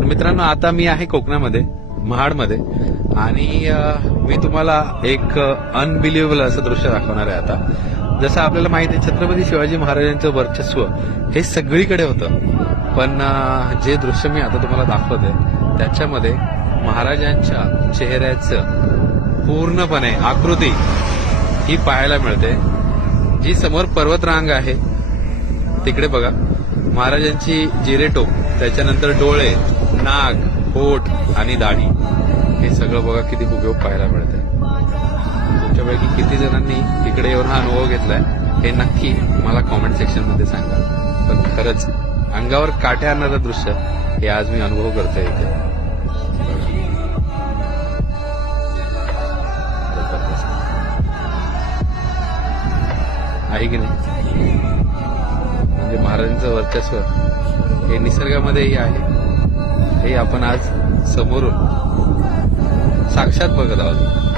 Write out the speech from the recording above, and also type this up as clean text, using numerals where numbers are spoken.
तर मित्रांनो, आता मी आहे कोकणामध्ये, महाडमध्ये, आणि मी तुम्हाला एक अनबिलिव्हेबल असं दृश्य दाखवणार आहे. आता जसं आपल्याला माहिती आहे, छत्रपती शिवाजी महाराजांचं वर्चस्व हे सगळीकडे होतं, पण जे दृश्य मी आता तुम्हाला दाखवतोय त्याच्यामध्ये महाराजांच्या चेहऱ्याचं पूर्णपणे आकृती ही पाहायला मिळते. जी समोर पर्वतरांग आहे तिकडे बघा, महाराजांची जिरेटोप, त्याच्यानंतर डोळे, नाक, ओठ आणि दाढी, हे सगळं बघा किती हुबेहूब पाहायला मिळते. तुमच्यापैकी किती जणांनी तिकडे येऊन हा अनुभव घेतलाय हे नक्की मला कॉमेंट सेक्शन मध्ये सांगा. पण खरंच अंगावर काटे आणणारं दृश्य हे आज मी अनुभव करतोय इथे. आहे की नाही? म्हणजे महाराजांचं वर्चस्व हे निसर्गामध्येही आहे, हे आपण आज समोरून साक्षात बघत आहोत.